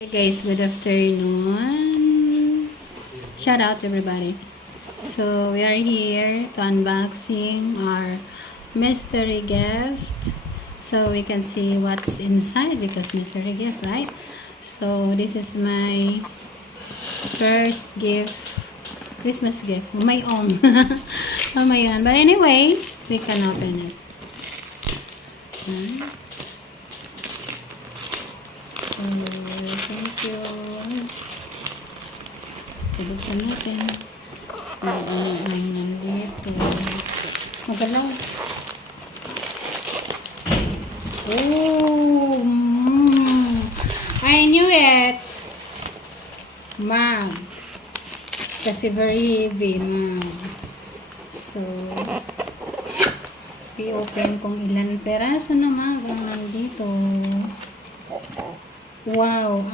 Hey guys, good afternoon. Shout out everybody. So we are here to unboxing our mystery gift. So we can see what's inside because mystery gift, right? So this is my first gift, Christmas gift, my own. Oh my god. But anyway, we can open it. Thank you. Buksan natin. Ano ang nandito. Magalaw. Oh! I knew it! Mug. Kasi very heavy, mug. So, i-open kung ilan peraso na mug ang nandito. Wow!